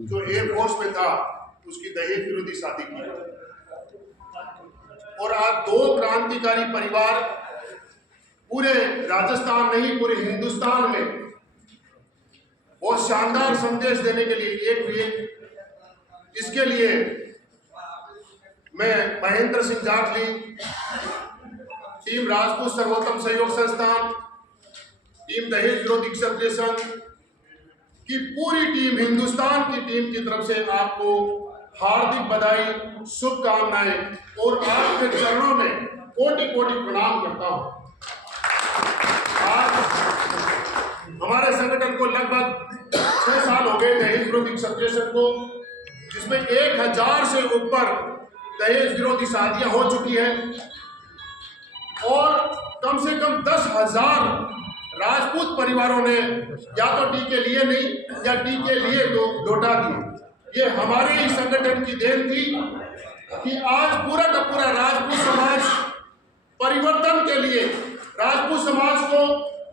जो एयरफोर्स में था उसकी दहेज विरोधी शादी की। और आज दो क्रांतिकारी परिवार पूरे राजस्थान नहीं पूरे हिंदुस्तान में बहुत शानदार संदेश देने के लिए एक हुए। इसके लिए मैं महेंद्र सिंह जाखली, टीम राजपूत सर्वोत्तम सहयोग संस्थान, टीम दहेज विरोधी क्षत्रिय संघ की पूरी टीम, हिंदुस्तान की टीम की तरफ से आपको हार्दिक बधाई, शुभकामनाएं और आपके चरणों में कोटि कोटि प्रणाम करता हूं। आज हमारे संगठन को लगभग 6 साल हो गए दहेज विरोधी क्षत्रिय संघ को, जिसमें 1000 से ऊपर दहेज विरोधी शादियां हो चुकी है और कम से कम 10,000 राजपूत परिवारों ने या तो टीके लिए नहीं या टीके लिए तो लौटा दिए। ये हमारे ही संगठन की देन थी कि आज पूरा का पूरा राजपूत समाज परिवर्तन के लिए, राजपूत समाज को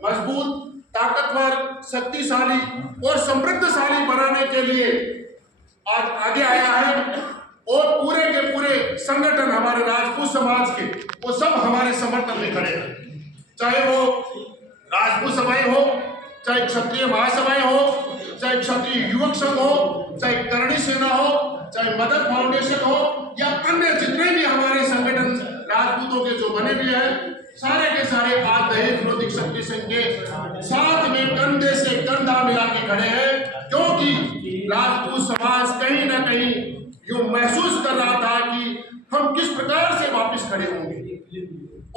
मजबूत, ताकतवर, शक्तिशाली और समृद्धशाली बनाने के लिए आज आगे आया है। और पूरे के पूरे संगठन हमारे राजपूत समाज के वो सब हमारे समर्थन में खड़े हैं, चाहे वो राजपूत सभाएं हो, चाहे क्षत्रिय महासभाएं हो, चाहे क्षत्रिय युवक संघ हो, चाहे करणी सेना हो, चाहे मदद फाउंडेशन हो या अन्य जितने भी हमारे संगठन राजपूतों के जो बने हुए हैं, सारे के सारे आज दहेज विरोधी क्षत्रिय संघ के साथ में कंधे से कंधा मिला के खड़े हैं। क्योंकि राजपूत समाज कहीं ना कहीं यूं महसूस कर रहा था कि हम किस प्रकार से वापस खड़े होंगे,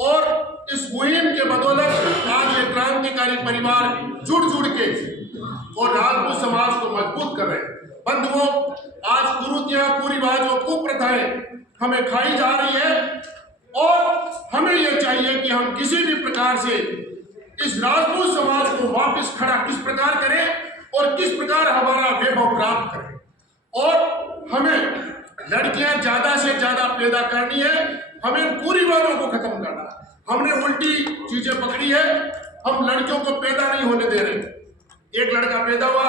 और इस मुहिम के बदौलत आज ये क्रांतिकारी परिवार जुड़ के और राजपूत समाज को मजबूत कर रहे हैं। बंधुओं, आज कुरीतियां, कुरिवाजों, कुप्रथाएं हमें खाई जा रही है और हमें यह चाहिए कि हम किसी भी प्रकार से इस राजपूत समाज को वापस खड़ा किस प्रकार करें और किस प्रकार हमारा वैभव प्राप्त करें। और हमें लड़कियां ज्यादा से ज्यादा पैदा करनी है, हमें कुरिवाजों को खत्म करना है। हमने उल्टी चीजें पकड़ी है, हम लड़कियों को पैदा नहीं होने दे रहे। एक लड़का पैदा हुआ,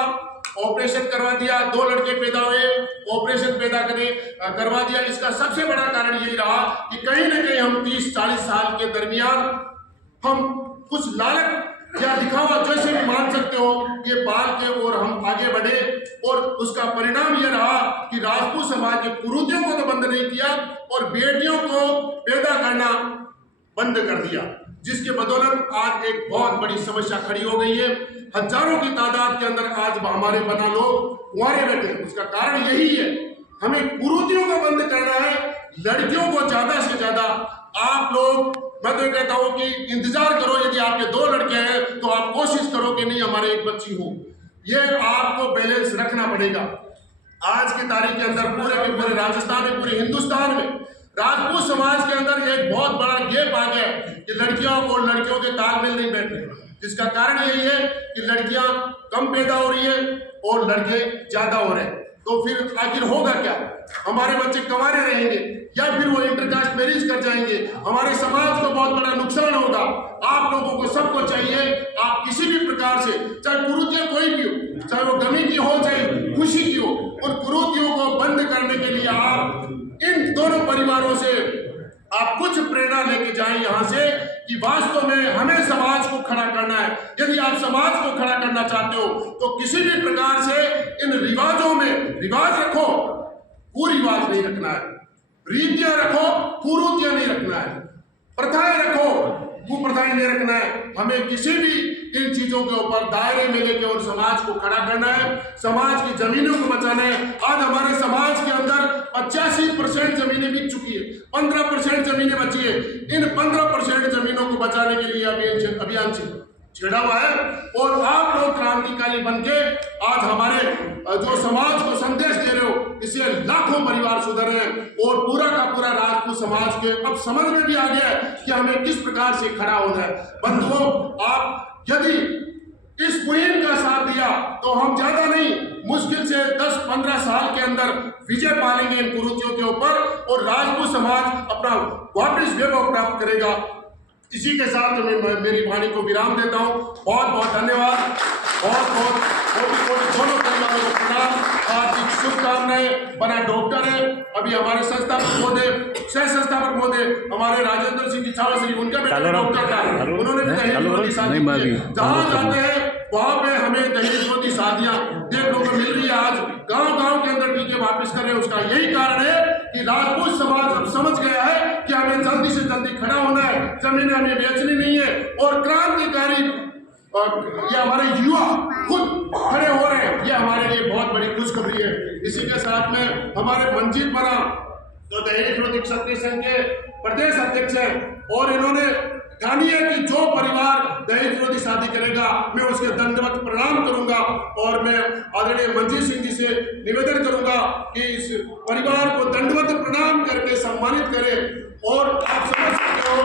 ऑपरेशन करवा दिया, 2 लड़के पैदा हुए, ऑपरेशन करवा दिया। इसका सबसे बड़ा कारण यही रहा कि कहीं ना कहीं हम 30-40 साल के दरमियान हम कुछ लालच या दिखावा जैसे भी मान सकते हो ये पाल के और हम आगे बढ़े, और उसका परिणाम यह रहा कि राजपूत समाज की कुरीतियों को तो बंद नहीं किया और बेटियों को पैदा करना बंद कर दिया, जिसके बदौलत आज एक बहुत बड़ी समस्या खड़ी हो गई है। हजारों की तादाद के अंदर आज हमारे बना लोग कुंवारे बैठे। उसका कारण यही है, हमें कुरीतियों को बंद करना है। लड़कियों को ज्यादा से ज्यादा आप लोग, मैं तो कहता हूं कि इंतजार करो, यदि आपके 2 लड़के हैं तो आप कोशिश करो कि नहीं हमारे एक बच्ची हो। ये आपको बैलेंस रखना पड़ेगा। आज की तारीख के अंदर पूरे के पूरे राजस्थान में, पूरे हिंदुस्तान में राजपूत समाज के अंदर एक बहुत बड़ा गैप आ गया कि लड़कियों और लड़कियों के तालमेल नहीं बैठ रहे, जिसका कारण यही है कि लड़कियां कम पैदा हो रही है और लड़के ज्यादा हो रहे हैं। तो फिर आखिर होगा क्या? हमारे बच्चे कंवारे रहेंगे या फिर वो इंटरकास्ट मैरिज कर जाएंगे। हमारे समाज को बहुत बड़ा नुकसान होगा। आप लोगों को सबको चाहिए, आप किसी भी प्रकार से, चाहे कुरीतियां कोई भी हो, चाहे वो गमी की हो चाहे खुशी की हो, उन कुरीतियों को बंद करने के लिए आप इन दोनों परिवारों से आप कुछ प्रेरणा लेके जाएं यहाँ से कि वास्तव में हमें समाज को खड़ा करना है। यदि आप समाज को खड़ा करना चाहते हो तो किसी भी प्रकार से इन रिवाजों में रिवाज रखो, कुरिवाज नहीं रखना है। रीतियां रखो, कुरीतियां नहीं रखना है। प्रथाएं रखो, कुप्रथाएं नहीं रखना है। हमें किसी भी इन चीजों के ऊपर दायरे में लेके और समाज को खड़ा करना है, समाज की जमीनों को बचाना है। आज हमारे समाज के अंदर 85% जमीनें बिक चुकी है, 15% जमीनें बची है। इन 15% जमीनों को बचाने के लिए अभियान छेड़ा हुआ है और आप लोग क्रांतिकारी बनके आज हमारे जो समाज को संदेश दे रहे हो, इससे लाखों परिवार सुधर रहे हैं और पूरा का पूरा राजपूत समाज के अब समझ में भी आ गया है कि हमें किस प्रकार से खड़ा होना है। बंधुओं, आप यदि इस मुहिम का साथ दिया तो हम ज्यादा नहीं, मुश्किल से 10-15 साल के अंदर विजय पालेंगे इन कुरीतियों के ऊपर और राजपूत समाज अपना वापस वैभव प्राप्त करेगा। इसी के साथ मैं मेरी वाणी को विराम देता हूँ। बहुत बहुत धन्यवाद, बहुत बहुत कोटि कोटि दोनों परिवारों को प्रणाम। शुभकामनाएं। बना डॉक्टर है, अभी हमारे संस्थापक महोदय, सह संस्थापक महोदय हमारे राजेंद्र सिंह छावश्री, उनका बेटा डॉक्टर था, उन्होंने भी दहेज विरोधी शादी की है। जहाँ जाते हैं वहाँ पे हमें दहेज विरोधी शादियाँ देखने को मिल रही है। आज गांव-गांव के अंदर टीके वापस कर रहे हैं। उसका यही कारण है कि राजपूत समाज अब समझ गया है कि हमें जल्दी से जल्दी खड़ा होना है, जमीन हमें बेचनी नहीं है। और क्रांतिकारी ये हमारे युवा खुद खड़े हो रहे हैं, ये हमारे लिए बहुत बड़ी खुशखबरी है। इसी के साथ में हमारे मंजीत बना जो दहेज विरोधी क्षत्रिय संघ के प्रदेश अध्यक्ष हैं, और इन्होंने ठानी है कि जो परिवार दहेज विरोधी शादी करेगा मैं उसके दंडवत प्रणाम करूंगा। और मैं आदरणीय मंजीत सिंह जी से निवेदन करूंगा कि इस परिवार को दंडवत प्रणाम करके सम्मानित करें। और आप समझ सकते हो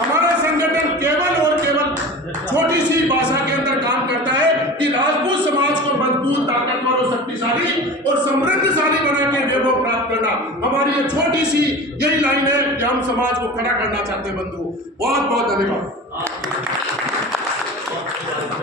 हमारा संगठन केवल और केवल छोटी सी भाषा के अंदर काम करता है कि राजपूत समाज को मजबूत, ताकतवर और शक्तिशाली और समृद्धशाली बना के वैभव प्राप्त करना हमारी ये छोटी सी यही लाइन है कि हम समाज को खड़ा करना चाहते हैं। बंधुओं, बहुत बहुत धन्यवाद।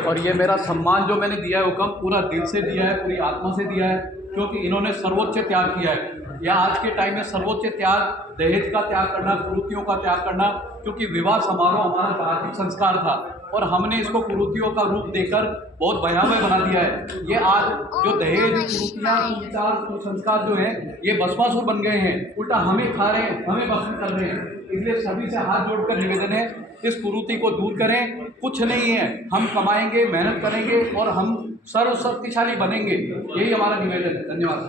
और ये मेरा सम्मान जो मैंने दिया है वो कम पूरा दिल से दिया है, पूरी आत्मा से दिया है, क्योंकि इन्होंने सर्वोच्च त्याग किया है। या आज के टाइम में सर्वोच्च त्याग दहेज का त्याग करना, कुरीतियों का त्याग करना, क्योंकि विवाह समारोह हमारा धार्मिक संस्कार था और हमने इसको कुरीतियों का रूप देकर बहुत भयावह बना दिया है। ये आज जो दहेज, कुरीतियाँ, कुविचार, कुसंस्कार जो है ये भस्मासुर बन गए हैं, उल्टा हमें खा रहे हैं, हमें भस्म कर रहे हैं। इसलिए सभी से हाथ जोड़कर निवेदन है, इस कुरीति को दूर करें। कुछ नहीं है, हम कमाएंगे, मेहनत करेंगे और हम सर्वशक्तिशाली बनेंगे, यही हमारा निवेदन है। धन्यवाद।